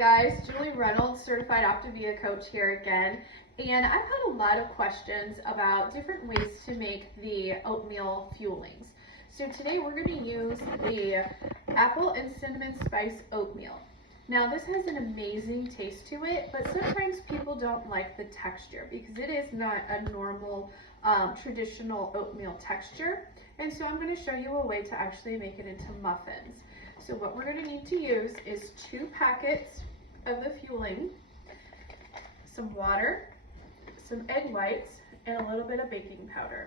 guys, Julie Reynolds, Certified Optavia Coach here again. And I've had a lot of questions about different ways to make the oatmeal fuelings. So today we're going to use the apple and cinnamon spice oatmeal. Now this has an amazing taste to it, but sometimes people don't like the texture because it is not a normal traditional oatmeal texture. And so I'm going to show you a way to actually make it into muffins. So what we're going to need to use is 2 packets of the fueling, some water, some egg whites, and a little bit of baking powder.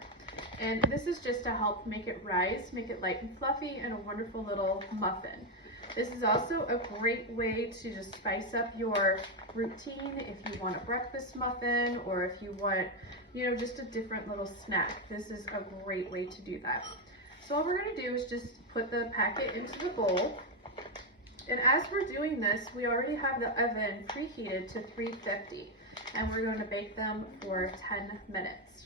And this is just to help make it rise, make it light and fluffy, and a wonderful little muffin. This is also a great way to just spice up your routine if you want a breakfast muffin or if you want, just a different little snack. This is a great way to do that. So all we're going to do is just put the packet into the bowl. And as we're doing this, we already have the oven preheated to 350, and we're going to bake them for 10 minutes.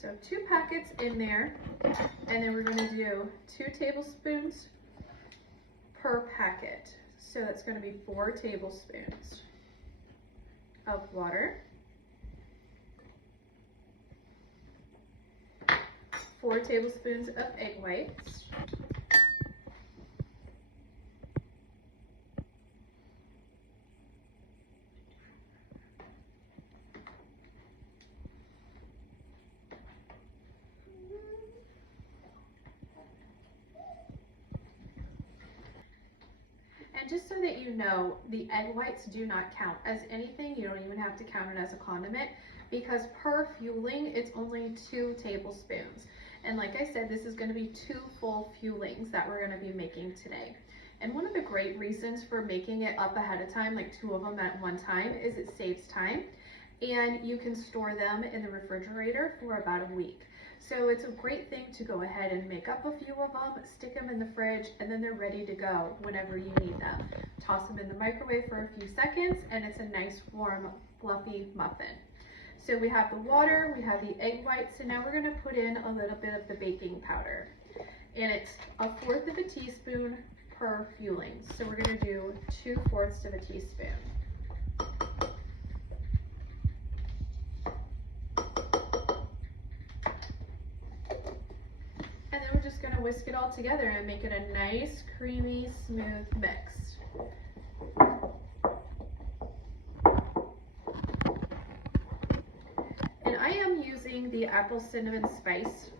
So 2 packets in there, and then we're going to do 2 tablespoons per packet. So that's going to be 4 tablespoons of water, 4 tablespoons of egg whites, and just so that you know, the egg whites do not count as anything. You don't even have to count it as a condiment because per fueling, it's only 2 tablespoons. And like I said, this is going to be 2 full fuelings that we're going to be making today. And one of the great reasons for making it up ahead of time, like 2 of them at one time, is it saves time. And you can store them in the refrigerator for about a week. So it's a great thing to go ahead and make up a few of them, stick them in the fridge, and then they're ready to go whenever you need them. Toss them in the microwave for a few seconds, and it's a nice, warm, fluffy muffin. So we have the water, we have the egg whites, and now we're going to put in a little bit of the baking powder. And it's 1/4 of a teaspoon per fueling. So we're going to do 2/4 of a teaspoon. And then we're just going to whisk it all together and make it a nice, creamy, smooth mix. I am using the apple cinnamon spice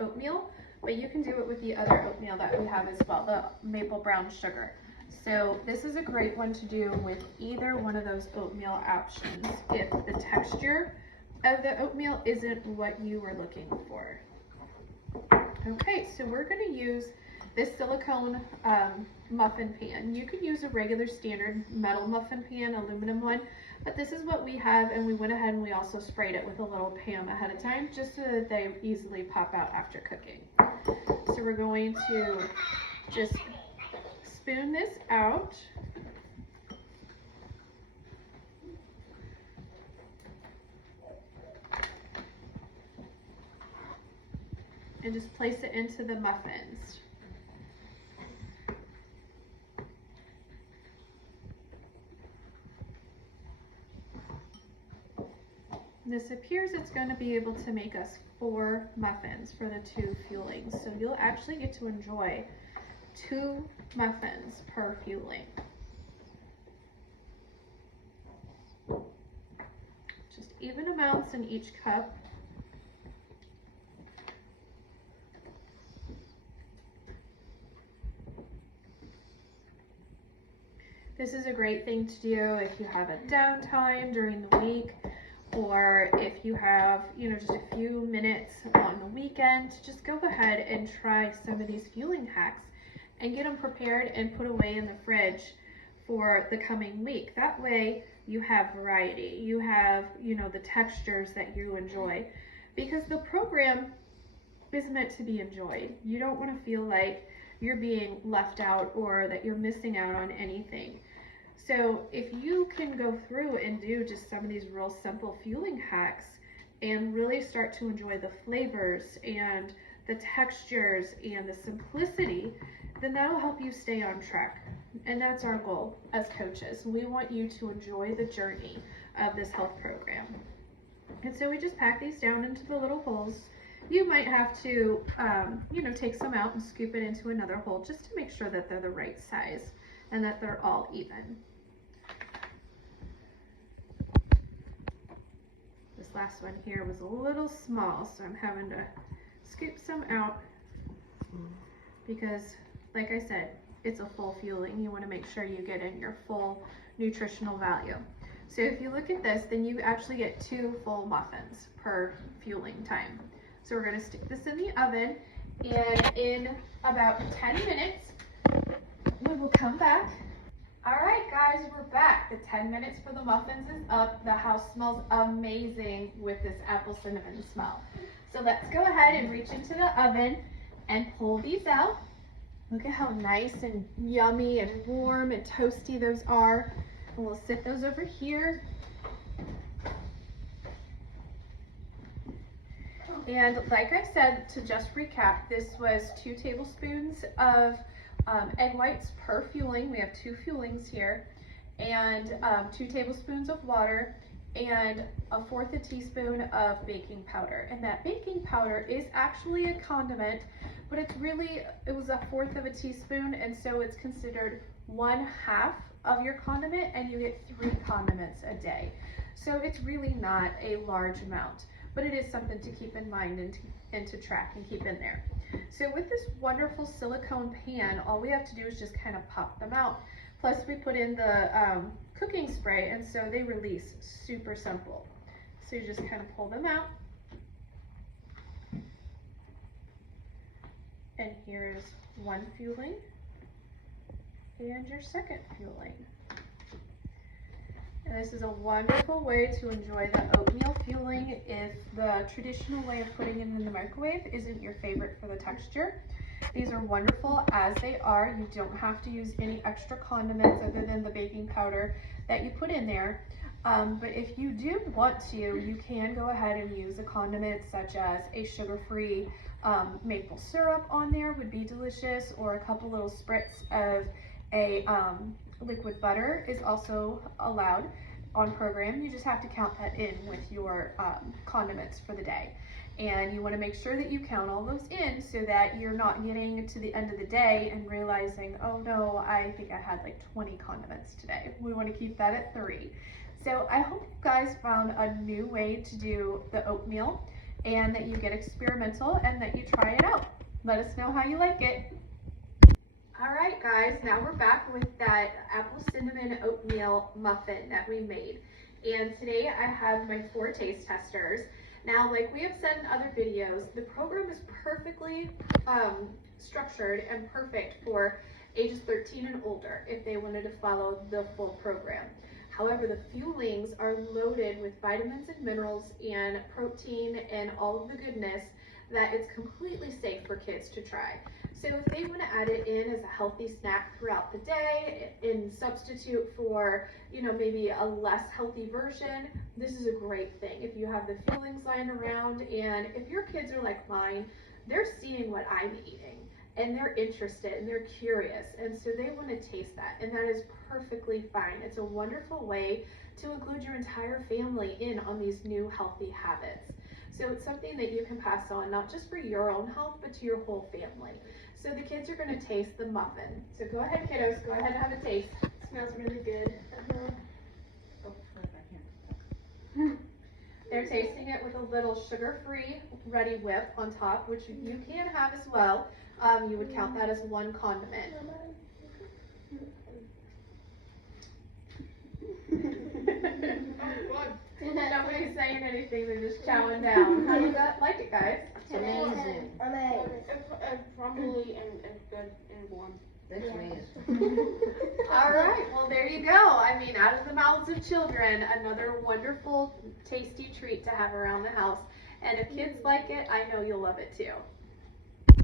oatmeal, but you can do it with the other oatmeal that we have as well, the maple brown sugar. So this is a great one to do with either one of those oatmeal options if the texture of the oatmeal isn't what you were looking for. Okay, so we're going to use this silicone muffin pan. You could use a regular standard metal muffin pan, aluminum one, but this is what we have, and we went ahead and we also sprayed it with a little Pam ahead of time just so that they easily pop out after cooking. So we're going to just spoon this out. And just place it into the muffins. This appears it's going to be able to make us 4 muffins for the 2 fuelings. So you'll actually get to enjoy 2 muffins per fueling. Just even amounts in each cup. This is a great thing to do if you have a downtime during the week, or if you have, just a few minutes on the weekend to just go ahead and try some of these fueling hacks and get them prepared and put away in the fridge for the coming week. That way you have variety. You have, the textures that you enjoy, because the program is meant to be enjoyed. You don't want to feel like you're being left out or that you're missing out on anything. So if you can go through and do just some of these real simple fueling hacks and really start to enjoy the flavors and the textures and the simplicity, then that'll help you stay on track. And that's our goal as coaches. We want you to enjoy the journey of this health program. And so we just pack these down into the little holes. You might have to, take some out and scoop it into another hole just to make sure that they're the right size and that they're all even. This last one here was a little small, so I'm having to scoop some out because, like I said, it's a full fueling. You want to make sure you get in your full nutritional value. So if you look at this, then you actually get 2 full muffins per fueling time. So we're going to stick this in the oven, and in about 10 minutes, we will come back. All right, guys, we're back. The 10 minutes for the muffins is up. The house smells amazing with this apple cinnamon smell. So let's go ahead and reach into the oven and pull these out. Look at how nice and yummy and warm and toasty those are. And we'll sit those over here. And like I said, to just recap, this was 2 tablespoons of egg whites per fueling. We have 2 fuelings here, and 2 tablespoons of water, and 1/4 teaspoon of baking powder. And that baking powder is actually a condiment, but it was 1/4 teaspoon, and so it's considered 1/2 of your condiment, and you get 3 condiments a day. So it's really not a large amount, but it is something to keep in mind and to track and keep in there. So with this wonderful silicone pan, all we have to do is just kind of pop them out. Plus we put in the cooking spray, and so they release super simple. So you just kind of pull them out. And here is 1 fueling and your 2nd fueling. And this is a wonderful way to enjoy the oatmeal fueling if the traditional way of putting it in the microwave isn't your favorite for the texture. These are wonderful as they are. You don't have to use any extra condiments other than the baking powder that you put in there. But if you do want to, you can go ahead and use a condiment such as a sugar-free maple syrup on there would be delicious, or a couple little spritz of a liquid butter is also allowed on program. You just have to count that in with your condiments for the day. And you want to make sure that you count all those in so that you're not getting to the end of the day and realizing, oh no, I think I had like 20 condiments today. We want to keep that at 3. So I hope you guys found a new way to do the oatmeal, and that you get experimental and that you try it out. Let us know how you like it. All right, guys, now we're back with that apple cinnamon oatmeal muffin that we made. And today I have my 4 taste testers. Now, like we have said in other videos, the program is perfectly structured and perfect for ages 13 and older if they wanted to follow the full program. However, the fuelings are loaded with vitamins and minerals and protein and all of the goodness that it's completely safe for kids to try. So if they want to add it in as a healthy snack throughout the day in substitute for, maybe a less healthy version, this is a great thing. If you have the fuelings lying around, and if your kids are like mine, they're seeing what I'm eating and they're interested and they're curious, and so they want to taste that, and that is perfectly fine. It's a wonderful way to include your entire family in on these new healthy habits. So it's something that you can pass on, not just for your own health, but to your whole family. So the kids are going to taste the muffin. So go ahead, kiddos, go ahead and have a taste. It smells really good. They're tasting it with a little sugar-free Ready Whip on top, which you can have as well. You would count that as 1 condiment. Nobody's saying anything, they're just chowing down. How do you like it, guys? It's amazing. It's crumbly and good and warm. That's amazing. All right, well there you go. I mean, out of the mouths of children, another wonderful, tasty treat to have around the house. And if kids like it, I know you'll love it too.